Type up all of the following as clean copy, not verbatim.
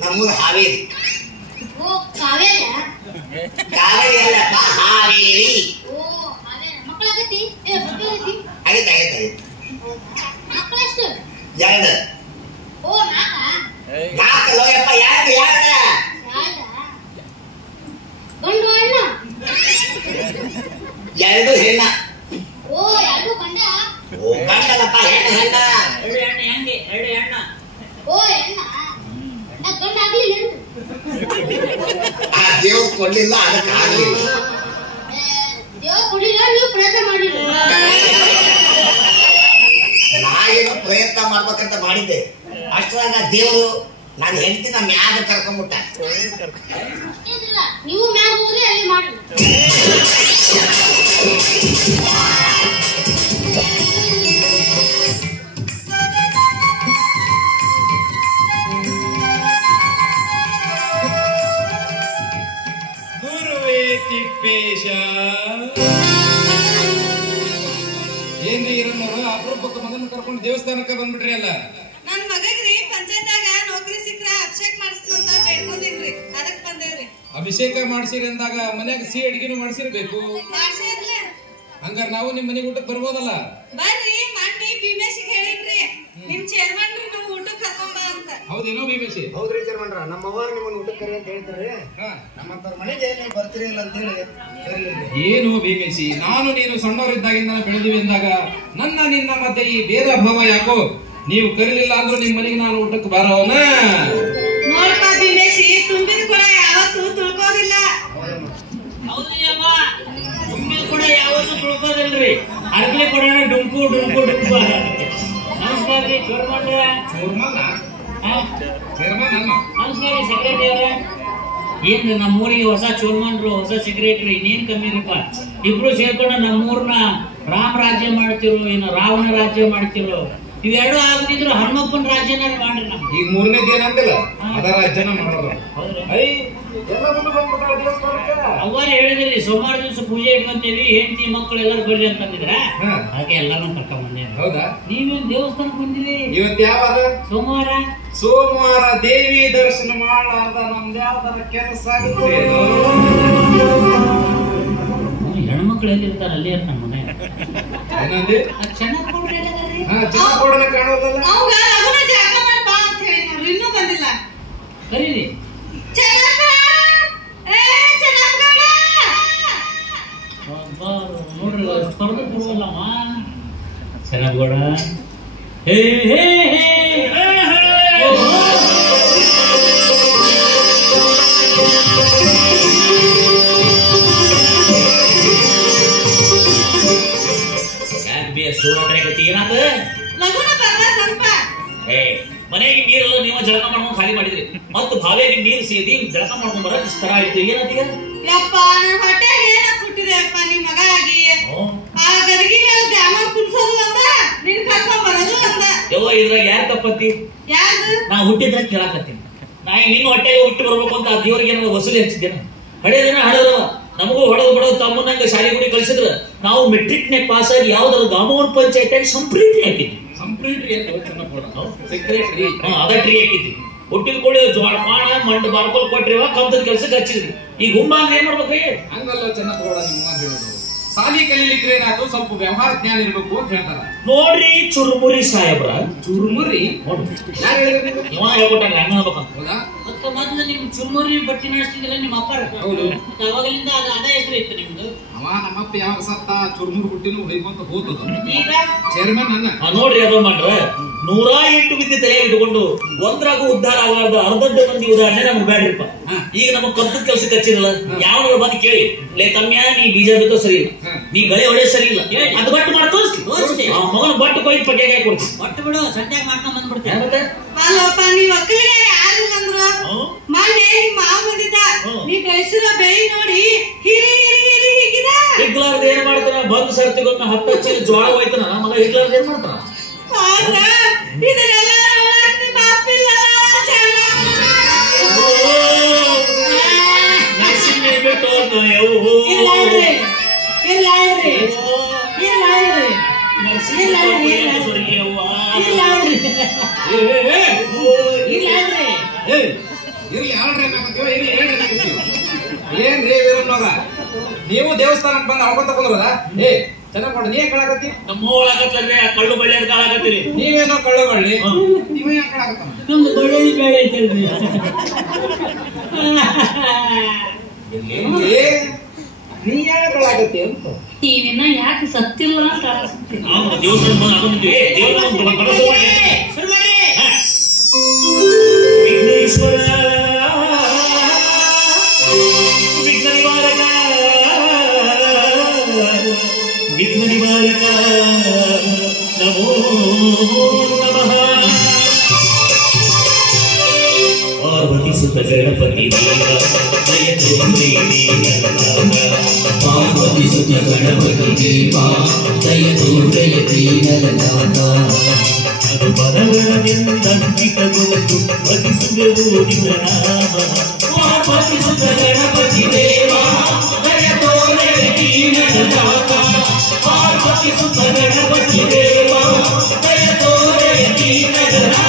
ನಮ್ಮೂರು ಹಾವೇರಿ. ಕಾವೇರಿ ಅಲ್ಲಪ್ಪ, ಹಾವೇರಿ. ಮಕ್ಕಳಾಗತಿ ಆಗೈತೆ ಆಗೈತೆ ಆಗೈತೆ. ಮಕ್ಕಳೆಷ್ಟು? ಎರಡು. ಓ ನಾಲ್ಕಲ್ಲೋ ಯಪ್ಪ, ಎರಡು ಎರಡು. ಗಂಡು ಹೆಣ್ಣ? ಎರಡು ಹೆಣ್ಣ. ಓ ಎರಡು ಗಂಡ? ಓ ಗಂಡಲ್ಲಪ್ಪ, ಹೆಣ್ಣು ಹೆಣ್ಣ. ಎರಡು ಹೆಣ್ಣ. ಓ ಹೆಣ್ಣ. ಗಂಡ ಆಗ್ಲಿಲ್ಲ? ಆ ದೇವ್ರು ಕೊಡ್ಲಿಲ್ಲ, ಅದಕ್ಕೆ ಆಗ್ಲಿಲ್ಲ. ದೇವ್ರು ಕೊಡ್ಲಿಲ್ಲ, ನೀವು ಪ್ರಯತ್ನ ಮಾಡಿಲ್ಲ. ನಾವೇನು ಪ್ರಯತ್ನ ಮಾಡ್ಬೇಕಂತ ಮಾಡಿದ್ದೆ, ಅಷ್ಟರಾಗ ದೇವರು ನಾನು ಹೆಂಡತಿನ ಮ್ಯಾಗ ಕರ್ಕೊಂಡ್ಬಿಟ್ಟ. ಅಷ್ಟೇನಿಲ್ಲ, ನೀವು ಮ್ಯಾಗ ಹೋಗ್ರಿ, ಅಲ್ಲಿ ಮಾಡ್ರಿ. ಗುರುವೇ ತಿಪ್ಪೇಶ, ಏನ್ರಿ ಇರನ್ನೋರು ಅಪರೂಪಕ್ಕೆ ಮಗನ ಕರ್ಕೊಂಡು ದೇವಸ್ಥಾನಕ್ಕೆ ಬಂದ್ಬಿಟ್ರಿ ಅಲ್ಲ? ನನ್ ಮಗಗ್ರಿ ಪಂಚಾಯತ್ಯಾಗ ನೌಕರಿ ಸಿಕ್ಕ್ರ ಅಭಿಷೇಕ ಮಾಡಿಸ್ಕೊಂತ ಬೇಡ್ಕೊಂಡಿನ್ರಿ, ಅದಕ್ ಬಂದೇವ್ರಿ. ಅಭಿಷೇಕ ಮಾಡ್ಸಿರಿ ಅಂದಾಗ ಮನ್ಯಾಗ ಸಿಹಿ ಅಡಿಗೆನು ಮಾಡ್ಸಿರ್ಬೇಕು. ಮಾಡ್ಸಿರ್ಲಿ. ಹಂಗಾರ ನಾವು ನಿಮ್ ಮನೆಗೆ ಊಟಕ್ಕೆ ಬರ್ಬೋದಲ್ಲ? ಬರ್ರಿ, ಮಣ್ಣಿ ಭೀಮೇಶಿಗೆ ಹೇಳಿನ್ರಿ, ನಿಮ್ ಚೇರ್ಮನ್ ನೀವು ಊಟಕ್ಕೆ ಕರ್ಕೊಂಬ ಅಂತ. ಹೌದೇನೋ ಭೀಮೇಶಿ? ಹೌದ್ರಿ ಚೇರ್ಮನ್ರ, ನಮ್ಮವ್ರು ನಿಮ್ಮನ್ನ ಊಟಕ್ಕೆ ಕರಿ ಅಂತ ಹೇಳ್ತಾರೆ. ನಮ್ಮಂತರ ಮನೆಗೆ ನೀವು ಬರ್ತೀರಿ ಇಲ್ಲ ಅಂತ ಹೇಳಿ. ಏನು ಭೀಮೇಶಿ, ನಾನು ನೀನು ಸಣ್ಣವರಿದ್ದಾಗಿಂದ ಬೆಳೆದಿವಿ ಅಂದಾಗ ನನ್ನ ನಿನ್ನ ಮತ್ತೆ ಈ ಭೇದ ಭಾವ ಯಾಕೋ? ನೀವು ಕರೀಲಿಲ್ಲ ಅಂದ್ರೂ ನಿಮ್ ಮನೆಗೆ ನಾನು ಊಟಕ್ಕೆ ಬರೋನ? ನೋಡಪ್ಪ ಭೀಮೇಶಿ, ತುಂಬಿದ ಕೊಡ ಯಾವತ್ತೂ ತುಳ್ಕೋದಿಲ್ಲ. ಹೌದ್ರಿ ಅಮ್ಮ, ತುಂಬಿದ ಕೂಡ ಯಾವತ್ತೂ ತುಳ್ಕೋದಿಲ್ರಿ. ಅರ್ಕಲಿ ಕೊಡ ಡುಂಕು ಡುಂಕು ಡುಂಕು. ನಮಸ್ಕಾರ ರೀ ಚೋರ್ಮಂಡ್ರ. ನಮಸ್ಕಾರ ರೀ ಸೆಕ್ರೆಟರಿ ಅವರ. ಏನ್ರಿ ನಮ್ಮೂರಿಗೆ ಹೊಸ ಚೋರ್ಮಂಡ್ರು, ಹೊಸ ಸೆಕ್ರೆಟರಿ, ಇನ್ನೇನ್ ಕಮ್ಮಿ ರೀಪ. ಇಬ್ರು ಸೇರ್ಕೊಂಡು ನಮ್ಮೂರ್ನ ರಾಮ ರಾಜ್ಯ ಮಾಡ್ತಿರೋ ಏನು ರಾವಣ ರಾಜ್ಯ ಮಾಡ್ತಿರೋ, ಇವೆರಡು ಆಗದಿದ್ರು ಹನುಮಪ್ಪನ ರಾಜ್ಯನ ಮಾಡ್ರಿ. ನಮ್ಗೆ ಈಗ ಮೂರನೇದು ಏನಂದಿಲ್ಲ, ಅದ ರಾಜ್ಯನ ಮಾಡೋದು. ಅವ್ವಾರ ಹೇಳಿದ್ರಿ ಸೋಮವಾರ ದಿವಸ ಪೂಜೆ ಇಟ್ಕೊಂತೀವಿ, ಹೆಂಡತಿ ಮಕ್ಕಳು ಎಲ್ಲರೂ ಬರ್ರಿ ಅಂತಂದಿದ್ರ, ಹಾಗೆ ಎಲ್ಲಾನು ಕರ್ಕೊಂಡ್ ಬಂದೇವಿ. ಹೌದಾ? ನೀವೇನ್ ದೇವಸ್ಥಾನಕ್ಕೆ ಬಂದಿರಿ? ಇವತ್ತು ಯಾವಾಗ? ಸೋಮವಾರ. ಸೋಮವಾರ ದೇವಿ ದರ್ಶನ ಮಾಡಾರ್ದ ನಮ್ದು ಯಾವ್ದಾರ ಕೆಲಸ ಆಗುತ್ತೆ? ಹೆಣ್ಮಕ್ಳು ಎಲ್ಲಿರ್ತಾರ ಅಲ್ಲಿ ನಮ್ಮ ಮನೆ. ಏನಂದಿ? ಚೆನ್ನಾಗಿ ಚೆನ್ನಾಗಿ ಕಾಣೋದಲ್ಲ? ಅವಾಗ ಲಗುನ ಜಾಗ ಮಾಡಿ ಬಾ ಅಂತ ಹೇಳಿ ನೋಡ್ರಿ, ಇನ್ನೂ ಬಂದಿಲ್ಲ. ಕರೀರಿ. ನೋಡ್ರಿ ಸ್ಪರ್ಧೆ ಕೊಡುವಲ್ಲಮ್ಮ ಚೆನ್ನಾಗೋಡ. ಹೇ ಹೇ ಹೇ ಏನಾತ? ಲಗುನ ಬರ್ಬೇಕಂತ. ಮನೆಗೆ ನೀರೆಲ್ಲ ನೀವು ಜಳಕ ಮಾಡ್ಕೊಂಡು ಖಾಲಿ ಮಾಡಿದ್ರಿ, ಮತ್ತು ಬಾವಿಯಾಗಿ ನೀರು ಸೇದಿ ಜಳಕ ಮಾಡ್ಕೊಂಡ್ ಬರಕ್ ಇಷ್ಟ ಆಯ್ತು. ಏನಾತೀಗ? ಯಪ್ಪ, ನನ್ನ ಹೊಟ್ಟೆಗೆ ಏನ ಕೊಟ್ಟಿದೆ ಅಪ್ಪ ನಿಮ್ ಮಗ ಆಗಿ. ಆ ಗದಗಿ ಮೇಲೆ ದ್ಯಾಮನ್ ಕುಲ್ಸೋದು ಅಂತ, ನಿನ್ ಕರ್ಕೊಂಡ್ ಬರೋದು ಅಂತ. ಯವ್ವ, ಇದ್ರಾಗ ಯಾರು ತಪ್ಪತ್ತಿ? ಯಾರು? ನಾ ಹುಟ್ಟಿದ್ರ ಕೇಳಾಕತ್ತೀನಿ. ನಾ ನಿನ್ನ ಹೊಟ್ಟೆಗೆ ಹುಟ್ಟಿ ಬರ್ಬೇಕು ಅಂತ ಆ ದೇವ್ರಿಗೆ ಏನಾದ್ರು ವಸೂಲಿ ಹಚ್ಚಿದ್ದೇನೆ? ಹಳೆಯದನ್ನ ಹಳೆದವ ನಮಗೂ ಹೊಡೆದು ಬಡೋದು ತಮ್ಮನಂಗ ಶಾಲೆ ಗುಡಿ ಕಳಿಸಿದ್ರ ನಾವು ಮೆಟ್ರಿಕ್ ನೆಕ್ ಪಾಸ್ ಆಗಿ ಯಾವ್ದಾರ ಗಾಮೂರ್ ಪಂಚಾಯತ್ ಸಂಪ್ರೀತಿ ಹಾಕಿದ್ವಿ. ಅದ ಟ್ರೀ ಹಾಕಿದ್ವಿ. ಹುಟ್ಟಿದ ಕೋಳಿ ಜೋಳ ಮಾಡ ಮಂಡ್ ಬಾರ್ಕೋಲ್ ಕೊಟ್ರಿವ ಕಬ್ಬದ ಕೆಲ್ಸಕ್ಕೆ ಹಚ್ಚಿದ್ರಿ. ಈಗ ಹುಮ್ಮ ಏನ್ ಮಾಡ್ಬೇಕ್ರಿ? ಹಂಗಲ್ಲ ಚೆನ್ನಗೌಡ, ನಿಮ್ಮ ಹೇಳೋದು ಸಾಲಿ ಕಲೀಲಿಕ್ಕೆ ಏನಾದ್ರು ಸ್ವಲ್ಪ ವ್ಯವಹಾರ ಜ್ಞಾನ ಇರ್ಬೇಕು ಅಂತ ಹೇಳ್ತಾರ. ನೋಡ್ರಿ ಚುರುಮುರಿ ಸಾಹೇಬ್ರ, ಚುರುಮುರಿ ಯಾರು ಹೇಳಿದ್ರಿ? ಇವ ಹೇಳ್ಕೊಟ್ಟಾಗ ಹಂಗ ಹೇಳ್ಬೇಕಂತ. ಹೌದಾ? ಮತ್ತೆ ಮೊದಲು ನಿಮ್ ಚುರುಮುರಿ ಬಟ್ಟಿ ನಡೆಸ್ತಿದ್ರಲ್ಲ ನಿಮ್ಮ ಅಪ್ಪಾರ. ಹೌದು. ಅವಾಗಲಿಂದ ಅದ ಹೆಸರು ಇತ್ತು ನಿಮ್ದು. ಅವ ನಮ್ಮಪ್ಪ ಯಾವಾಗ ಸತ್ತ ಚುರುಮುರಿ ಬುಟ್ಟಿನೂ ಹೊಯ್ಕೊಂತ ಹೋದದ. ಈಗ ಚೇರ್ಮನ್ ಅನ್ನ ನೋಡ್ರಿ ಅದು ಮಾಡ್ರ 108 ವಿದ್ಯೆ ತಲೆ ಇಟ್ಕೊಂಡು ಒಂದ್ರಾಗೂ ಉದ್ಧಾರ ಆಗಲಾರ್ದ ಅರ್ಧಡ್ಡ ಮಂದಿ ಉದಾಹರಣೆ ನಮ್ಗೆ ಬೇಡ್ರಿಪ್ಪ. ಈಗ ನಮಗ್ ಕಬ್ಬದ ಕೆಲ್ಸಕ್ಕೆ ಹಚ್ಚಿರಲ್ಲ, ಯಾವನಾದ್ರು ಬಂದು ಕೇಳಿ, ಲೇ ತಮ್ಯ ನೀ ಬೀಜ ಬಿತ್ತೋ ಸರಿ ಇಲ್ಲ, ನೀ ಗಳೆ ಹೊಡೆ ಸರಿ ಇಲ್ಲ, ಅದು ಬಟ್ಟು ಮಾಡಿ ತೋರಿಸ್ತಿ. ಮಗನ ಬಟ್ಟು ಕೊಯ್ದು ಪಟ್ಟಿಗೆ ಕೊಡ್ತಿ, ಬಟ್ಟು ಬಿಡು ಸಂಜೆ ಮಾಡ್ಕೊಂಡ್ ಬಂದ್ಬಿಡ್ತೀನಿ. ಮತ್ತೆ ಅಲ್ಲಪ್ಪ, ನೀವ್ ಒಕ್ಕಲಿಗೆ ಯಾರು ಬಂದ್ರು? ಮೊನ್ನೆ ನಿಮ್ ಮಾವ ಬಂದಿದ್ದ, ನೀ ಕಳಿಸಿರೋ ಬೆಳಿ ನೋಡಿ ಹಿರಿ ಹಿರಿ ಹಿರಿ ಹೀಗಿದ. ಹಿಗ್ಲಾರ್ದ ಏನ್ ಮಾಡ್ತಾನ? ಬಂದ್ ಸರ್ತಿಗೊಮ್ಮೆ 10 ಚೀಲ ಜೋಳ ಹೋಯ್ತಾನ ಮಗ. ಹಿಗ್ಲಾರ್ದ ಏನ್ ಮಾಡ್ತಾನ? ಇದನ್ನೆಲ್ಲ ನೋಡಕ್ ನಿಮ್ಮ ಅಪ್ಪಿಲ್ಲ. ಇರ್ಲಿ ಆಳ್ರಿ ಏನಾಗತ್ತೀವ ಇರ್ಲಿ ಹೇಳ್ರಿ ಏನಾಗತ್ತೀವ ಏನ್ರಿ ವೀರಣ್ಣವ್ರ ನೀವು ದೇವಸ್ಥಾನಕ್ಕೆ ಬಂದು ಅಳ್ಕೊಂತ ಬಂದ್ರದ ಚೆನ್ನಾಗ್ ಮಾಡಿ ನೀನ್ ಕಳಾಕತ್ತಿ ನಮ್ಮ ಒಳಗತ್ತಲ್ರಿ ಆ ಕಳ್ಳು ಬಳ್ಳಿ ಅಂತ ಕಳಾಕತ್ತೀರಿ ನೀವೇನೋ ಕಳ್ಳು ಬಳ್ಳಿ ನೀವೇ ಯಾಕೆ ಕಳಾಕತ್ತ ನಮ್ದು ಬಳ್ಳಿ ಬೇಳೆ ಐತಲ್ರಿ ನೀ ಯಾಕೆ ಕಳಾಕತ್ತಿ ಅಂತ ನೀವಿನ್ನ ಯಾಕೆ ಸತ್ತಿಲ್ಲ ಅಂತ ದೇವಸ್ಥಾನ ಬಂದು ಹಾಕೊಂಡಿದ್ವಿ ವಿಘ್ನೇಶ್ವರ ವಿಘ್ನ ನಿವಾರಕ ವಿಘ್ನ ನಿವಾರಕ ನಮೋ ನಮಃ ಪಾರ್ವತಿ ಸುತ ಗಣಪತಿ ಪಾರ್ವತಿ ಸುತ ಗಣಪತಿ ದೇವ ಜಯ ದುರ್ಗಯತಿ ನರನಾಥ ಅದು ಬರವರನೆಂದಂಕಿತಗೊಂಡು ಭಜಿಸುವೆವು ನಿನ್ನ ನಾಮ ಪಾರ್ವತಿ ಸುತ ಗಣಪತಿ ದೇವ ಜಯ ದುರ್ಗಯತಿ ನರನಾಥ ಪಾರ್ವತಿ ಸುತ ಗಣಪತಿ ದೇವ ಜಯ ದುರ್ಗಯತಿ ನರನಾಥ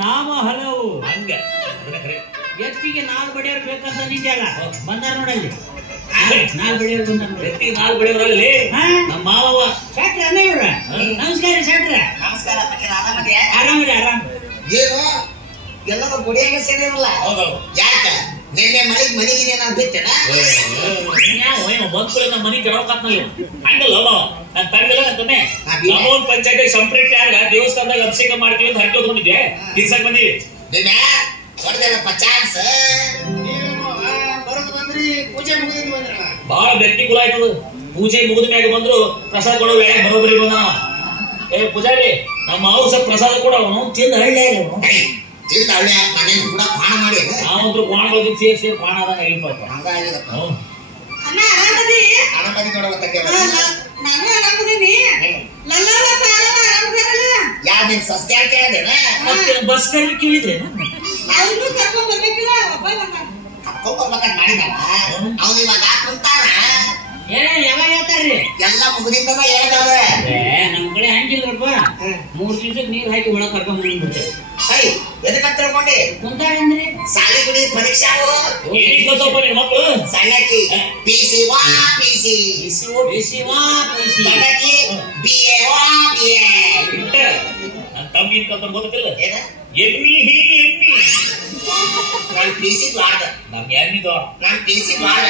ನಾಮ ಹಲವು ಹಂಗ ಎತ್ತಿಗೆ ನಾಲ್ ಬಡಿಯರ್ ಬೇಕಂತ ನಿಂದೆಲ್ಲ ಬಂದಾರ ನೋಡಲ್ಲಿ ನಾಲ್ ಬಡಿಯರ್ ಬಂದ ಎತ್ತಿಗೆ ನಾಲ್ ಬಡಿಯವರಲ್ಲಿ ನಮ್ಮ ಮಾವವ್ವ ಶೆಟ್ರ ಅಣ್ಣ ಇವ್ರ ನಮಸ್ಕಾರ ಶೆಟ್ರ ನಮಸ್ಕಾರ ಆರಾಮದೇ ಆರಾಮದೆ ಆರಾಮ ಏನು ಎಲ್ಲರೂ ಗುಡಿಯಾಗ ಸೇರಿರಲ್ಲ ಯಾಕ ನಿನ್ನೆ ಮನೆಗೆ ಏನಾಗ್ತೈತೇನ ಬಂದ್ಕೊಳ್ಳಿ ನಮ್ಮ ಮನೆ ಕೆಡವಕತ್ನಲ್ಲಿ ಹಂಗಲ್ಲ ನನ್ನ ತಂಗಿಲ್ಲ ನನ್ನ ತಮ್ಮೆ ನಮ್ಮೊಂದ್ ಪಂಚಾಯತ್ ಸಂಪ್ರೇಟ್ ಆಗ ದೇವಸ್ಥಾನದಾಗ ಅಭಿಷೇಕ ಮಾಡ್ತೀವಿ ಅಂತ ಹರಕೆ ಹೊತ್ಕೊಂಡಿದ್ದೆ ತಿರ್ಸಕ್ ಬಂದಿವಿ ಹೊಡೆದಪ್ಪ ಚಾನ್ಸ್ ಬರೋದು ಬಂದ್ರಿ ಪೂಜೆ ಮುಗಿದ್ ಬಂದ್ರಲ್ಲ ಬಹಳ ಬೆಟ್ಟಿ ಕುಲ ಆಯ್ತದ ಪೂಜೆ ಮುಗಿದ ಮ್ಯಾಗ ಬಂದ್ರು ಪ್ರಸಾದ ಕೊಡೋ ವೇಳೆ ಬರೋಬ್ಬರಿ ಬಂದವ ಪೂಜಾರಿ ನಮ್ಮ ಮಾವು ಸ್ವಲ್ಪ ಪ್ರಸಾದ ಕೊಡ ಅವನು ತಿಂದ ಹಳ್ಳಿ ತಿಂದ ಹಳ್ಳಿ ನಾನೇನು ಕೂಡ ಕ್ವಾಣ ಮಾಡಿ ನಾವಂದ್ರು ಕ್ವಾಣಗಳು ಸೇರಿ ಕ್ವಾಣ ಆದಾಗ ಆಗಿರ್ಬೇಕು ಅಣ್ಣ ಆರಾಮದಿ ಆರಾಮದಿ ನೋಡವತ್ತಕ್ಕೆ ನಾನು ಆರಾಮದೀನಿ ಲಲ್ಲವ್ವ ಪಾರವ್ವ ಆರಾಮದಿರಲ್ಲ ಯಾ ನಿನ್ ಸಸ್ಯ ಕೇಳಿದೇನ ಮತ್ತೆ ಬಸ್ ಕರಿ ಕೇಳಿದ್ರೆ ಅವ್ನು ಕರ್ಕೊಂಡ್ ಬರ್ಬೇಕಿಲ್ಲ ಒಬ್ಬ ಕರ್ಕೊಂಡ್ಬರ್ಬೇಕಂತ ಮಾಡಿದವ ಅವ್ನು ಇವಾಗ ಕುಂತಾನ ಯಾವಾಗ ಹೇಳ್ತಾರ್ರಿ ಎಲ್ಲ ಮುಗಿದಿಂದ ಹೇಳಿದವ್ರೆ ನಮ್ ಕಡೆ ಹಂಗಿಲ್ರಪ್ಪ 3 ದಿವಸಕ್ಕೆ ನೀರ್ ಹಾಕಿ ಒಳಗ್ ಕರ್ಕೊಂಡ್ ಬಂದ್ಬಿಟ್ಟೆ ಸರಿ ಎದಕ್ಕಂತ ತಿಳ್ಕೊಂಡಿ ಕುಂತಾಳಂದ್ರಿ ಸಾಲಿ ಗುಡಿ ಪರೀಕ್ಷಾ ಮಕ್ಕಳು ಸಣ್ಣಕ್ಕಿ ಪಿಸಿ ವಾ ಪಿಸಿ ದೊಡ್ಡಕ್ಕಿ ಬಿಎ ವಾ ಬಿಎ ನನ್ನ ತಮ್ಮಿ ಅಂತ ಗೊತ್ತಿಲ್ಲ ಏನ ಎಮ್ಮಿ ಹೀಗೆ ಎಮ್ಮಿ ನಾನು ಪಿಸಿ ದ್ವಾರ ನಮ್ ಎಮ್ಮಿ ದೊಡ್ಡ ನಾನು ಪಿಸಿ ದ್ವಾರ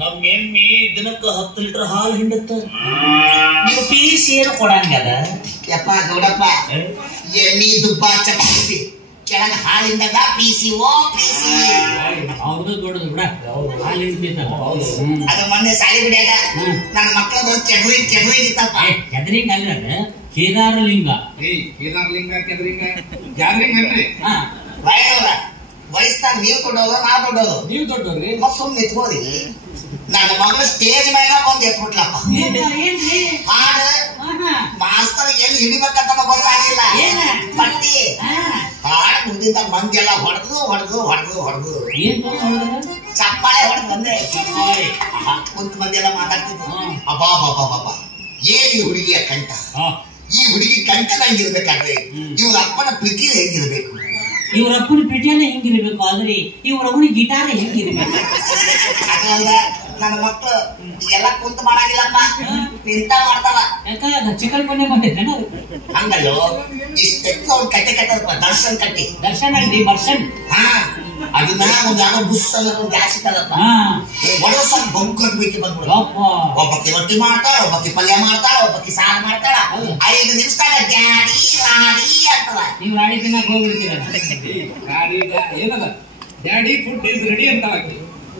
ನಮ್ ಎಮ್ಮಿ ದಿನಕ್ಕ 10 ಲೀಟರ್ ಹಾಲು ಹಿಂಡತ್ತ ನೀವು ಪೀಸಿ ಏನು ಕೊಡಂಗದ ಯಪ್ಪ ದೊಡ್ಡಪ್ಪ ಎಮ್ಮಿ ದುಬ್ಬ ಚಪಾತಿ ಕೆಳಗ ಹಾಲಿಂದಾಗ ಪಿಸಿ ಓ ಪಿಸಿ ಅವ್ರದ್ದು ದೊಡ್ಡದು ಬಿಡ ಹಾಲು ಹಿಂಡ್ತಿತ್ತಲ್ಲ ಅದು ಮೊನ್ನೆ ಸಾಲಿ ಗುಡಿಯಾಗ ನನ್ನ ಮಕ್ಕಳದು ಚೆಡ್ರಿ ಇತ್ತಪ್ಪ ಕೆದರಿಂಗ್ ಅಲ್ಲ ಕೇದಾರಲಿಂಗ ಕೇದಾರಲಿಂಗ ಕೆದರಿಂಗ ಜಾದರಿಂಗ ಅಲ್ರಿ ಬಾಯವ್ರ ವಯಸ್ಸಾಗ ನೀವು ಕೊಡೋದು ನಾ ಕೊಡೋದು ನೀವು ದೊಡ್ಡವ್ರಿ ಸುಮ್ಮನೆ ನಿಂತ್ಕೋರಿ ನನ್ನ ಮಗಳು ಸ್ಟೇಜ್ ಮ್ಯಾಗ ಬಂದು ಎತ್ಬಿಟ್ಲಪ್ಪ ಹಾಡು ಮಾಸ್ತರ್ ಎಲ್ಲಿ ಹಿಡಿಬೇಕಂತ ಗೊತ್ತಾಗಿಲ್ಲ ಪಟ್ಟಿ ಹಾಡು ಮುಂದಿಂದ ಮಂದಿ ಎಲ್ಲ ಹೊಡೆದು ಚಪ್ಪಾಳೆ ಹೊಡೆದು ಬಂದೆ ಕುಂತ ಮಂದಿ ಎಲ್ಲ ಮಾತಾಡ್ತಿದ್ರು ಅಬ್ಬಾ ಏನ್ ಈ ಹುಡುಗಿಯ ಕಂಠ ಈ ಹುಡುಗಿ ಕಂಠ ನಂಗಿರ್ಬೇಕಾದ್ರೆ ಇವ್ರ ಅಪ್ಪನ ಪ್ರೀತಿ ಹೆಂಗಿರ್ಬೇಕು ಇವ್ರಪ್ಪನ ಪಿಟಿಯನ್ನ ಹಿಂಗಿರ್ಬೇಕು ಆದ್ರೆ ಇವ್ರಪ್ಪನ ಗಿಟಾರ ಹಿಂಗಿರ್ಬೇಕು ನನ್ನ ಮಕ್ಳು ಎಲ್ಲ ಕುಂತ ಮಾಡಂಗಿಲ್ಲಪ್ಪ, ನಿಂತ ಮಾಡ್ತಾವ. ಚಿಕನ್ ಪನ್ನೆ ಬಂದೈತೆ ಹಂಗಲ್ಲೋ, ಇಷ್ಟೆತ್ತು ಅವ್ನು ಕಟ್ಟೆ ಕಟ್ಟದಪ್ಪ, ದರ್ಶನ್ ಕಟ್ಟಿ. ದರ್ಶನ್ ಅಲ್ರಿ ಬರ್ಶನ್. ಹಾ, ಅದನ್ನ ಒಂದು ಯಾರೋ ಬುಸ್ ಗ್ಯಾಸ್ ಇಟ್ಟದಪ್ಪ, ಒಡವ ಸ್ವಲ್ಪ ಬಂಕ್ ಬೇಕಿ ಬಂದ್ಬಿಡು. ಒಬ್ಬಕ್ಕಿ ರೊಟ್ಟಿ ಮಾಡ್ತಾಳ, ಒಬ್ಬಕ್ಕಿ ಪಲ್ಯ ಮಾಡ್ತಾಳ, ಒಬ್ಬಕ್ಕಿ ಸಾರು ಮಾಡ್ತಾಳ. 5 ನಿಮಿಷದಾಗ ಡ್ಯಾಡಿ ರಾಡಿ ಅಂತದ. ನೀವು ರಾಡಿ ತಿನ್ನಕ್ ಹೋಗ್ಬಿಡ್ತೀರ. ಏನದ ಡ್ಯಾಡಿ ಫುಡ್ ಇಸ್ ರೆಡಿ ಅಂತ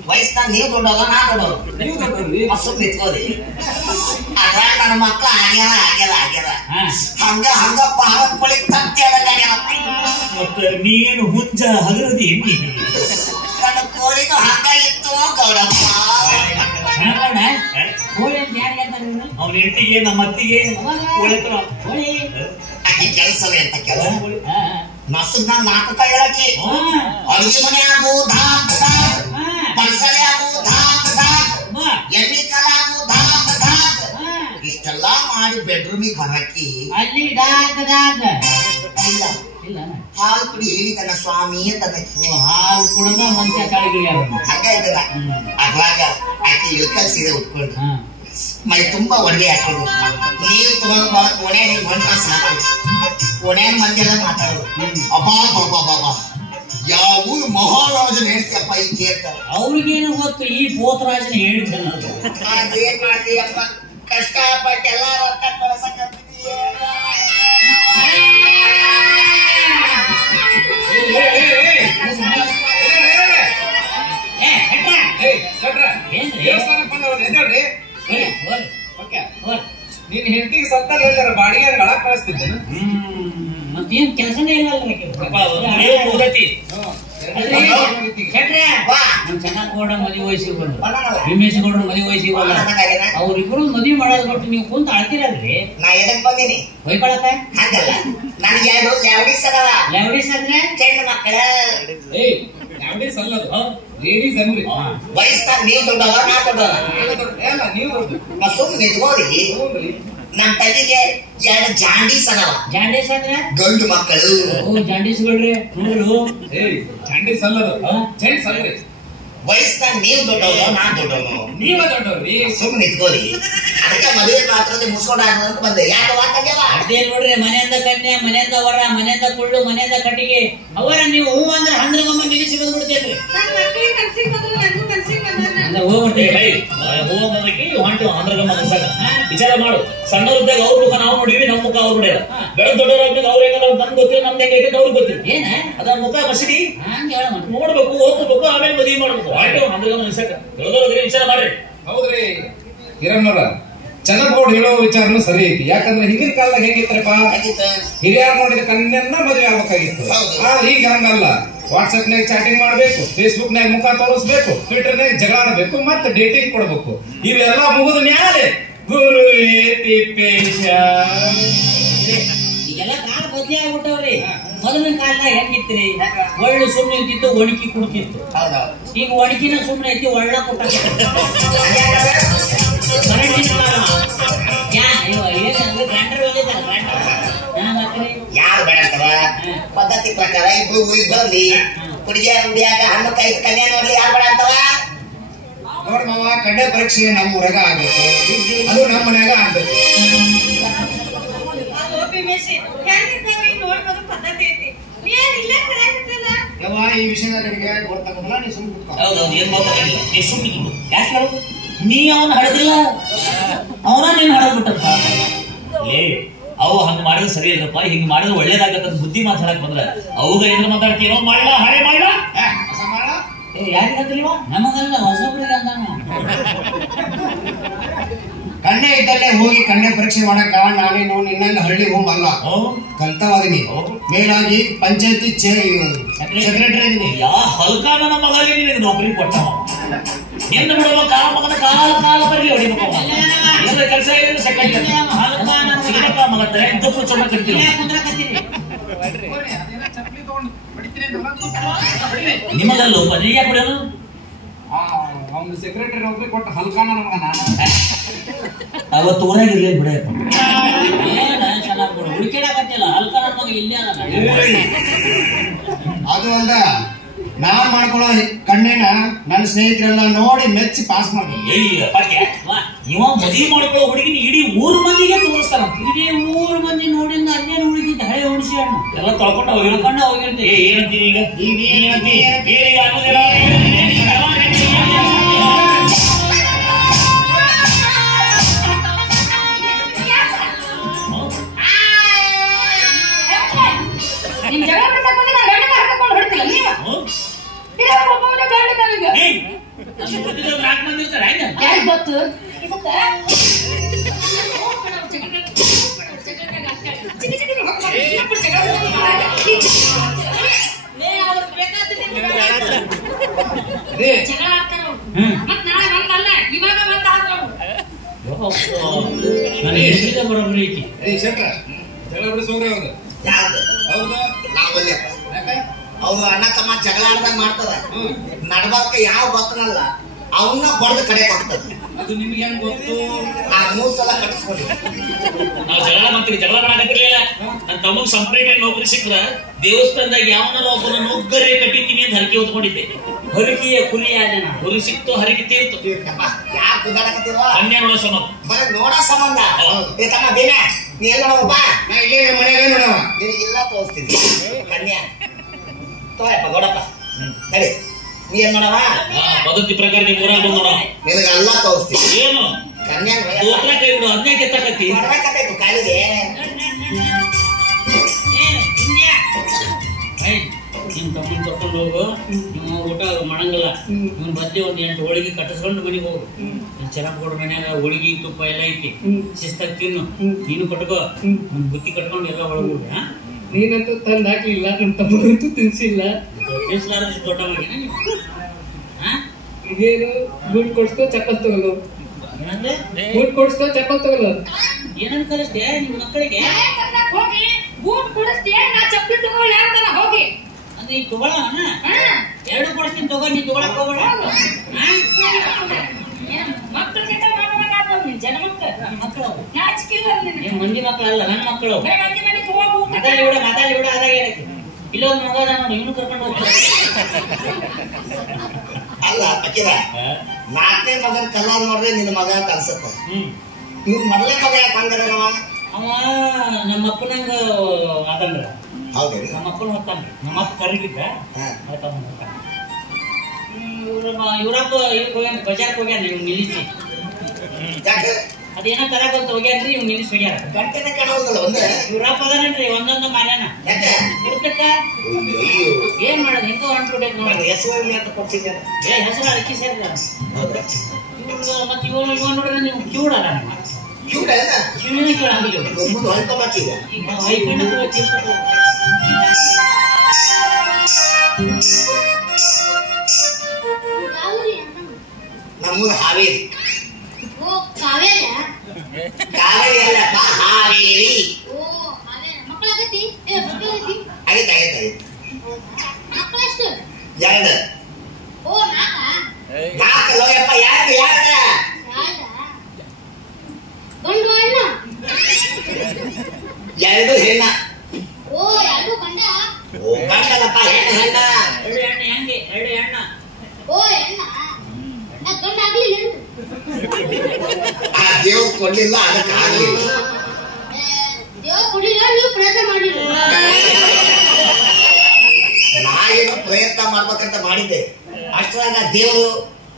ವಯಸ್ಸಿನಾಗ ನೀವು ದೊಡ್ಡವ, ನಾ ದೊಡ್ಡವ್ರು, ಹಸುಗ್ ನಿಂತ್ಕೋದಿ. ಅದ್ರಾಗ ನನ್ನ ಮಕ್ಳು ಆಗ್ಯದ ಹಂಗ ಪಾವನ್ ಬಳಿ ತತ್ತಿ ನೀನು ಹುಂಜ ಹಗರದಿ ನನ್ನ ಕೋಳಿನೂ ಹಂಗ ಇತ್ತು ಗೌಡಪ್ಪ. ಅವ್ನ ಹೆಂಡತಿಗೆ ನಮ್ಮ ಅತ್ತಿಗೆ ಆಕೆ ಕೆಲಸವೇ ಅಂತ ಕೆಲಸ ನಸುಗ್ನ ನಾಟಕ ಹೇಳಕ್ಕೆ ಅಡುಗೆ ಮನೆ ಆಗು ಧಾಕ್ ಧಾಕ್, ಪಲ್ಸಳೆ ಆಗು ಧಾಕ್ ಧಾಕ್, ಎಣ್ಣೆ ಕಾಲ ಆಗು ಧಾಕ್ ಧಾಕ್, ಇಷ್ಟೆಲ್ಲ ಮಾಡಿ ಬೆಡ್ರೂಮಿಗೆ ಬರಕ್ಕೆ ಅಲ್ಲಿ ದಾಗ್ ದಾಗ್ ಇಲ್ಲ ಇಲ್ಲ ಹಾಲು ಕುಡಿ ಹೇಳಿದನ ಸ್ವಾಮಿ ಅಂತ. ಹಾಲು ಕುಡಿದ ಮನುಷ್ಯ ಕಾಳಿಗೆ ಹಂಗ ಇದ್ದಲ್ಲ. ಅದ್ರಾಗ ಆಕೆ ಇಳ್ಕಲ್ ಸೀರೆ ಉಟ್ಕೊಂಡು ಮೈ ತುಂಬಾ ಒಡವೆ ಹಾಕೋದು, ನೀರು ತಗೊಂಡ್ ಒಣೆ ಹೊಂಟ ಸಾಕು. ಒಣೆಯ ಮಂದಿ ಎಲ್ಲ ಮಾತಾಡೋದು, ಅಬ್ಬಾ ಬಾಬಾ ಬಾಬಾ ಯಾವ ಮಹಾರಾಜನ ಹೇಳ್ತಿಯಪ್ಪ ಈ ಕೇಳ್ತಾರೆ. ಅವ್ರಿಗೇನು ಗೊತ್ತು ಈ ಪೋತರಾಜನ ಹೇಳ್ತಾನ. ಅದೇನ್ ಮಾಡ್ತೀಯಪ್ಪ, ಕಷ್ಟಪಟ್ಟೆಲ್ಲ ರೊಕ್ಕ ಕಳ್ಸಕತ್ತೀಯ. ನೀನ್ ಹೆಂಡತಿಗೆ ಸತ್ತಲ್ಲ ಬಾಡಿಗೆ ಒಳಗ್ ಕಳಿಸ್ತಿದ್ದೇನೆ. ಮತ್ತೇನ್ ಕೆಲಸನೇ ಇಲ್ಲ ಚೆನ್ನಾಗೌಡ ಮದುವೆ ವಯಸ್ಸಿಗೆ ಭೀಮೇಶ್ ಗೌಡ್ರ ಮದುವೆ ವಯಸ್ಸಿಗೆ ಅವ್ರಿಬ್ರು ಮದುವೆ ಮಾಡೋದ್ ಕೊಟ್ಟು ನೀವು ಕುಂತ ಅಳ್ತೀರಲ್ರಿ. ನಾ ಎದಕ್ ಬಂದೀನಿ ಹೊಯ್ಕೊಳಕ ಹಂಗಲ್ಲ, ನನಗೆ 2 ಲ್ಯಾವಡೀಸ್ ಅದಾವ. ಲ್ಯಾವಡೀಸ್ ಅಂದ್ರೆ ಚೆಂಡು ಮಕ್ಕಳ. ಲ್ಯಾವಡೀಸ್ ಅಲ್ಲದು, ಲೇಡೀಸ್ ಅನ್ರಿ. ವಯಸ್ಸಾಗ ನೀವು ದೊಡ್ಡವ, ನಾ ದೊಡ್ಡವ. ನೀವು ದೊಡ್ಡ. ನಾ ಸುಮ್ಮನೆ ನಿಂತ್ಕೋರಿ. ನಮ್ ತಂಗಿಗೆ 2 ಜಾಂಡೀಸ್ ಅದಾವ. ಜಾಂಡೀಸ್ ಅಂದ್ರೆ ಗಂಡು ಮಕ್ಕಳು. ಜಾಂಡೀಸ್ಗಳ್ರಿ ನೋಡ್ರು. ಜಾಂಡೀಸ್ ಅಲ್ಲದು, ಜೆಂಟ್ಸ್ ಅಲ್ರಿ. ವಯಸ್ಸಾಗ ನೀವು ದೊಡ್ಡವ, ನಾ ದೊಡ್ಡವನು. ನೀವ ದೊಡ್ಡವ್ರಿ. ಸುಮ್ಮನೆ ನಿಂತ್ಕೋರಿ. ಅದಕ್ಕೆ ಮದುವೆ ಮಾತ್ರ ಮುಸ್ಕೊಂಡ ಅಂತ ಬಂದೆ. ಯಾಕೆ ವಾತಂಗ್ಯವ ಅದೇ ನೋಡ್ರಿ, ಮನೆಯಿಂದ ಕನ್ಯೆ, ಮನೆಯಿಂದ ವರ, ಮನೆಯಿಂದ ಕುಳ್ಳು, ಮನೆಯಿಂದ ಕಟ್ಟಿಗೆ. ಅವರ ನೀವು ಹೂ ಅಂದ್ರೆ ಹಂದ್ರಗಮ್ಮ ನಿಲ್ಲಿಸಿ ಬಂದ್ಬಿಡ್ತೇನ್ರಿ. ವಿಚಾರ ಮಾಡು. ಸಣ್ಣವರಿದ್ದಾಗ ಅವ್ರ ಮುಖ ನಾವು ನೋಡಿವಿ, ನಮ್ಮ ಮುಖ ಅವ್ರು ನೋಡ್ಯಾರ. ಬೆಳೆದ ದೊಡ್ಡವರಾದ್ಮೇಲೆ ಅವ್ರ ಹೆಂಗ ನಮ್ಗೆ ಗೊತ್ತಿಲ್ಲ, ನಮ್ದು ಹೆಂಗೈತೆ ಅವ್ರಿಗೆ ಗೊತ್ತಿಲ್ಲ. ಏನ ಅದ ಮುಖ ಮಸೀದಿ ನೋಡ್ಬೇಕು, ಓದ್ಬೇಕು, ಆಮೇಲೆ ಮದುವೆ ಮಾಡ್ಬೇಕು. ಆಟೋ ಹಂದ್ರಗಮ್ಮ ನಿಲ್ಸಕ ಬೆಳೆದವ್ರಿಗೆ ವಿಚಾರ ಮಾಡ್ರಿ. ಹೌದ್ರಿ ಹಿರಣ್ಣವ್ರ, ಚನ್ನಗೌಡ ಹೇಳೋ ವಿಚಾರನು ಸರಿ ಐತಿ. ಯಾಕಂದ್ರೆ ಹಿಂದಿನ ಕಾಲದಾಗ ಹೇಗಿತ್ತಪ್ಪ, ಹಿರಿಯರು ನೋಡಿದ ಕನ್ಯನ್ನ ಮದುವೆ ಆಗ್ಬೇಕಾಗಿತ್ತು. ಆದ್ರೆ ಈಗ ಹಂಗಲ್ಲ. ವಾಟ್ಸ್ಆಪ್ ನಾಗ ಚಾಟಿಂಗ್ ಮಾಡ್ಬೇಕು, ಫೇಸ್ಬುಕ್ ನಾಗ ಮುಖ ತೋರಿಸ್ಬೇಕು, ಟ್ವಿಟರ್ ನಾಗ ಜಗಳ ಆಡಬೇಕು, ಮತ್ತೆ ಡೇಟಿಂಗ್ ಕೊಡ್ಬೇಕು. ಇವೆಲ್ಲ ಮುಗಿದು ನ್ಯಾಲೆ ಗುರು ತಿಪ್ಪೇಶ. ಈಗೆಲ್ಲ ಕಾಲ ಬದಲಿ ಆಗ್ಬಿಟ್ಟವ್ರಿ. ಮೊದಲಿನ ಕಾಲದಾಗ ಹೆಂಗಿತ್ರಿ, ಒಳ್ಳೆ ಸುಮ್ಮನೆ ಇರ್ತಿತ್ತು, ಒಣಕಿ ಕುಡ್ತಿತ್ತು. ಈಗ ಒಣಕಿನ ಸುಮ್ಮನೆ ಐತಿ, ಒಳ್ಳ ಕೊಟ್ಟ ಯಾರು ಬೇಡಂತವ ಪದ್ಧತಿ ಪ್ರಕಾರ ಇಬ್ರು ಊರಿಗೆ ಬಂದಿ ಹುಡುಗಿಯ ಹುಡಿಯಾಗ ಹಣ್ಣು ಕೈ ಕನ್ಯಾ ನೋಡ್ಲಿ ಯಾರು ಬೇಡ ಅಂತವ. ನೋಡ್ ಮಾವ, ಕಡ್ಡೆ ಪರೀಕ್ಷೆ ನಮ್ಮ ಊರಾಗ ಆಗ್ಬೇಕು, ಅದು ನಮ್ಮ ಮನ್ಯಾಗ ಆಗ್ಬೇಕು. ಯವ್ವ, ಈ ವಿಷಯದಾಗ ನಿನಗೆ ಗೊತ್ತಾಗಲ್ಲ, ನೀ ಸುಮ್ಮನೆ ಕೂತ್ಕೊ. ಹೌದೌದು, ಏನ್ ಮಾತಾಡಿಲ್ಲ, ನೀ ಸುಮ್ಮನೆ ಯಾಕೆ ಹೇಳು. ನೀ ಅವನ ಹಡದಿಲ್ಲ, ಅವನ ನೀನ್ ಹಡದ್ಬಿಟ್ಟಪ್ಪ. ಏ ಅವು ಹಂಗ ಮಾಡಿದ್ರೆ ಸರಿ ಇಲ್ಲಪ್ಪ, ಹಿಂಗ್ ಮಾಡಿದ್ರೆ ಒಳ್ಳೇದಾಗತ್ತ ಬುದ್ಧಿ ಮಾತಾಡಕ್ ಬಂದ್ರ ಅವಾಗ ಏನ್ ಮಾತಾಡ್ತೀನೋ ಮಾಡ್ಲಾ, ಹಳೆ ಮಾಡ್ಲಾ, ಯಾರಿಗಂತಿಲ್ವಾ? ನಮಗಲ್ಲ, ಹೊಸಬ್ರಿಗೆ ಅಂತ. ಕಣ್ಣೆ ಇದ್ದಲ್ಲೇ ಹೋಗಿ ಕಣ್ಣೆ ಪರೀಕ್ಷೆ ಮಾಡಕ ನಾನೇನು ನಿನ್ನಂಗ ಹಳ್ಳಿ ಹೋಮ್ ಅಲ್ಲ, ಕಲ್ತವಾದಿನಿ. ಮೇಲಾಗಿ ಪಂಚಾಯತಿ ಸೆಕ್ರೆಟರಿ ಇದೀನಿ. ಯಾ ಹಲ್ಕ ನನ್ನ ಮಗಲ್ಲಿ ನಿನಗೆ ನೌಕರಿ ಕೊಟ್ಟ ಎಂದು ಬಿಡುವ ಕಾಲ ಮಗನ ಕಾಲ ಬರಲಿ ಹೊಡಿಬೇಕು. ಎಲ್ಲ ಕೆಲಸ ಇಲ್ಲ ಸೆಕ್ರೆಟರಿ ಮಗ ತಪ್ಪು ಚೊನ್ನ ಕಟ್ತೀವಿ. ನಿಮಗಲ್ಲ ನೀ ಯಾಕೆ ಬಿಡೋದು? ಅವ್ನು ಸೆಕ್ರೆಟರಿ ನೌಕರಿ ಕೊಟ್ಟ ಹಲ್ಕಾನ ಮಗನ. ಅವತ್ತು ಊರಾಗಿರ್ಲಿ ಬಿಡಪ್ಪ. ಹುಡುಕಿಡಕತ್ತಿಲ್ಲ, ಹಲ್ಕ ನನ್ ಮಗ ಇಲ್ಲೇ ಅದ. ಅದು ಅಲ್ಲ, ನಾನ್ ಮಾಡ್ಕೊಳ್ಳೋ ಕಣ್ಣೇನ ನನ್ನ ಸ್ನೇಹಿತರೆಲ್ಲ ನೋಡಿ ಮೆಚ್ಚಿ ಪಾಸ್ ಮಾಡ್ಬೇಕು. ಇವ ಮದುವೆ ಮಾಡ್ಕೊಳ್ಳೋ ಹುಡುಗಿನ ಇಡೀ ಊರ್ ಮಂದಿಗೆ ತೋರಿಸ್ತಾರ. ಇಡೀ ಊರ್ ಮಂದಿ ನೋಡಿಂದ ಅಲ್ಲೇನು ಹುಡುಗಿದ್ದ ಹಳೆ ಹುಣಸಿ ಹಣ್ಣು ಎಲ್ಲ ತೊಳ್ಕೊಂಡು ಹೋಗಿರ್ತೀವಿ. ಏನಂತೀವಿ ಈಗ ನಿಮ್ ಜಗಳ ಬಿಡ್ತಕ್ಕಂದ್ರೆ ನಾ ಗಂಡ ಹಾಕೊಂಡು ಹೊಡ್ತಿಲ್ಲ ನೀವು ನಾಲ್ಕು ಮಂದಿ ಇರ್ತಾರೆ. ಯಾರಿಗೆ ಗೊತ್ತು ಜಗಳ ಆಗ್ತಾರ ಮತ್ ನಾಳೆ ಬಂದಲ್ಲ ಇವಾಗ ಬಂದಾದ್ರು ಬರೋಬ್ರಿ ಐತಿ. ಜಗಳ ಬಿಡಿಸೋಗ್ರಿ ಅವ್ರು ಹೌದಾ ನಾವಲ್ಲ ಅವ್ರು ಅಣ್ಣ ತಮ್ಮ ಜಗಳ ಆಡ್ದಾಗ ಮಾಡ್ತದ ನಡ್ಬಾರ್ಕ ಯಾವ ಗೊತ್ತನಲ್ಲ ಅವನ್ನ ಬಡ್ದು ಕಡೆ ಕೊಡ್ತದ. ಅದು ನಿಮ್ಗೆ ಹೆಂಗ್ ಗೊತ್ತು? ನಾ 3 ಸಲ ಕಟ್ಟಿಸ್ಕೊಂಡಿ ನಾವು ಜಗಳ ಮಾಡ್ತೀವಿ. ಜಗಳ ಮಾಡಾಕತ್ತಿರ್ಲಿಲ್ಲ. ನನ್ನ ತಮ್ಮಗ್ ಸಪ್ರೇಟ್ ನೌಕರಿ ಸಿಕ್ಕ್ರ ದೇವಸ್ಥಾನದಾಗ ಯಾವನಾರ ಒಬ್ಬನ ನುಗ್ಗರೆ ಕಟ್ಟಿತೀನಿ ಅಂತ ಹರಕೆ ಹೊತ್ಕೊಂಡಿದ್ದೆ. ಹರಕೆಯ ಕುರಿ ಆದನ ಹುರಿ ಸಿಕ್ತು ಹರಕೆ ತೀರ್ತು. ಯಾರು ಕುದಾಡಕತ್ತಿರೋ ಕನ್ಯಾ ನೋಡೋ ಸಂಬಂಧ ಬರೀ ನೋಡೋ ಸಂಬಂಧ. ಏ ತಮ್ಮ ಬೇನ ನೀ ಎಲ್ಲ ನೋಡಪ್ಪ ನಾ ಇಲ್ಲೇ ನಮ್ಮ ಮನೆಯಾಗ ನೋಡವ ನಿನಗೆಲ್ಲ ತೋರಿಸ್ತೀನಿ. ಕನ್ಯಾ ತೋಯಪ್ಪ ನೋಡಪ್ಪ ನಡಿ ನೀ ಏನ್ ನೋಡವ ಪದ್ಧತಿ ಪ್ರಕಾರ ನೀವು ಊರಾಗ ಬಂದ್ ನೋಡ ನಿನಗೆಲ್ಲ ತೋರಿಸ್ತೀನಿ. ಏನು ಕನ್ಯಾ ತೋತ್ರ ಕೈ ಬಿಡು ಅದನ್ನೇ ಕೆತ್ತಾಕತ್ತಿ. ನೋಡ್ಬೇಕಾಯ್ತು ಕಾಲಿಗೆ ನಿಮ್ ತಮ್ಮನ್ ಕರ್ಕೊಂಡು ಹೋಗು. ನೀವು ಊಟ ಮಾಡಂಗಿಲ್ಲ. ಇವ್ನ ಬದ್ಲಿ ಒಂದ್ 8 ಹೋಳಿಗೆ ಕಟ್ಟಿಸ್ಕೊಂಡು ಮನೆಗೆ ಹೋಗು. ಚೆನ್ನಾಗಿ ಕೊಡ ಮನ್ಯಾಗ ಹೋಳಿಗೆ ತುಪ್ಪ ಎಲ್ಲ ಐತಿ. ಶಿಸ್ತಾಗಿ ತಿನ್ನು. ನೀನು ಕಟ್ಕೋ. ಒಂದ್ ಬುತ್ತಿ ಕಟ್ಕೊಂಡು ಎಲ್ಲ ಒಳಗೋಗ. ನೀನಂತೂ ತಂದು ಹಾಕ್ಲಿಲ್ಲ, ನಮ್ಮ ತಮ್ಮಗಂತೂ ತಿನ್ಸಿಲ್ಲ. ತಿನ್ಸಲಾರ ದೊಡ್ಡ ಮಗನ ಇದೇನು ಬೂಟ್ ಕೊಡ್ಸ್ಕೋ ಚಪ್ಪಲ್ ತಗೊಳ್ಳೋ. ಏನಂದ್ರೆ ಬೂಟ್ ಕೊಡ್ಸ್ಕೋ ಚಪ್ಪಲ್ ತಗೊಳ್ಳೋ. ಏನಂತ ಕಲಿಸ್ದೆ ನಿಮ್ ಮಕ್ಕಳಿಗೆ? ಹೋಗಿ ಬೂಟ್ ಕೊಡಿಸ್ತೀಯ ನಾ ಚಪ್ಪಲಿ ತಗೊಳ್ಳಿ ಅಂತಾನ ಹೋಗಿ. ಅಂದ್ರೆ ಈಗ ತಗೊಳ್ಳೋಣ 2 ಕೊಡಿಸ್ತೀನಿ ತಗೋ. ನೀನ್ ತಗೊಳಕ್ ಹೋಗೋಣ. ಮಕ್ಕಳ ಜೊತೆ ಮಾತಾಡೋದಾದ್ರು ನಿನ್ ಜನ ಮಕ್ಕಳು ನಾಚಿಕಿಲ್ಲ ನಿನಗೆ. ಏನ್ ಮಂದಿ ಮಕ್ಕಳಲ್ಲ, ನನ್ನ ಮಕ್ಕಳು. ಬರೀ ಮಂದಿ ಮನೆಗೆ ಹೋಗು ಮಾತಾಡಿ ಬಿಡ ಅದಾಗ ಏನಕ್ಕೆ ಇಲ್ಲೊಂದು ಮಗ ಅದ ನೋಡಿ, ಇವನು ಕರ್ಕೊಂಡು ಹೋಗ್ತಾರೆ. ಅಲ್ಲ ಅಕ್ಕಿರ 4ನೇ ಮಗನ ಕಲ್ಲಾರ್ ನೋಡ್ರೆ ನಿನ್ನ ಮಗ ಅಂತ ಅನ್ಸತ್ತ. ನಿನ್ ಮೊದಲೇ ಮಗ ಯಾಕೆ ಹಂಗಾರ ಅವ ನಮ್ಮ ಅಪ್ಪನಂಗ ಅದನ್ರ. ಹೌದೇನು? ನಮ್ಮ ಅಪ್ಪನ ಹೊತ್ತಾನ್ರಿ. ನಮ್ಮ ಅಪ್ಪ ಕರಿಗಿದ್ದ ಇವ್ರಪ್ಪ ಇವ್ರಿಗೆ ಹೋಗ್ಯಾನ, ಬಜಾರ್ಗೆ ಹೋಗ್ಯಾನ. ಇವ್ ನಿಲ್ಲಿಸಿ ಯಾಕೆ ಅದೇನೋ ತರಕ್ ಅಂತ ಹೋಗ್ಯಾನ್ರಿ. ಇವ್ ನಿಲ್ಲಿಸಿ ಹೋಗ್ಯಾರ. ಗಂಟೆನೇ ಕಾಣೋದಲ್ಲ ಒಂದೇ. ಇವ್ರಪ್ಪ ಅದನ್ರಿ ಒಂದೊಂದು ಮಾನ್ಯಾನ ಯಾಕೆ ಇರ್ತಕ್ಕ. ಏನ್ ಮಾಡೋದು ಹಿಂಗ ಹೊಂಟ್ಬಿಟ್ಟೈತೆ ನೋಡಿ. ಹೆಸರು ಅಂತ ಕೊಡ್ಸಿದ್ದಾರೆ. ಹೆಸರು ಅದಕ್ಕೆ ಸೇರಿದ ಮತ್ತೆ ಇವನು ನೋಡಿದ್ರೆ ನೀವು ಕಿವುಡಲ್ಲ. ಕ್ಯೂಟ್ ಅಲ್ಲ ಕಿವಿನ ಕೇಳಂಗಿಲ್ಲ. ಮುಂದೆ ಹೊಯ್ಕೊಬೇಕೀಗ. ಈಗ ವೈಫೈನ ನಮ್ಮೂರು ಹಾವೇರಿ. ಓ ಕಾವೇರಿ ಕಾವೇರಿ ಅಲ್ಲಪ್ಪ ಹಾವೇರಿ. ಓ ಕಾವೇರಿ ಮಕ್ಕಳಾಗತಿ ಮಕ್ಕಳಾಗತಿ ಆಗೈತೆ ಆಗೈತೆ ಆಗೈತೆ. ಮಕ್ಕಳೆಷ್ಟು? 2. ಓ 4 4 ಯಾಕೆ 2? ಗಂಡು ಹೆಣ್ಣು? 2 ಹೆಣ್ಣ. ಓ 2 ಗಂಡ? ಓ ಗಂಡಲ್ಲಪ್ಪ ಹೆಣ್ಣ ಹೆಣ್ಣ. 2 ಹೆಣ್ಣು ಹೆಂಗೆ 2 ಹೆಣ್ಣ? ಓ ಹೆಣ್ಣ ನಾ ಗಂಡ ಆಗ್ಲಿಲ್ಲ ಆ ದೇವ್ರು ಕೊಡ್ಲಿಲ್ಲ ಅದಕ್ಕೆ ಆಗ್ಲಿಲ್ಲ. ದೇವ್ರು ಕೊಡಿಲ್ಲ, ನೀವು ಪ್ರಯತ್ನ ಮಾಡಿಲ್ಲ. ನಾ ಏನೋ ಪ್ರಯತ್ನ ಮಾಡ್ಬೇಕಂತ ಮಾಡಿದ್ದೆ. ಅಷ್ಟ್ರಾಗ ದೇವರು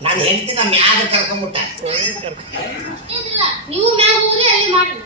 ನಾನು ಹೆಂಡತಿನ ಮ್ಯಾಗ ಕರ್ಕೊಂಡ್ಬಿಟ್ಟ. ಅಷ್ಟೇನಿಲ್ಲ, ನೀವು ಮ್ಯಾಗ ಹೋಗ್ರಿ ಅಲ್ಲಿ ಮಾಡ್ರಿ.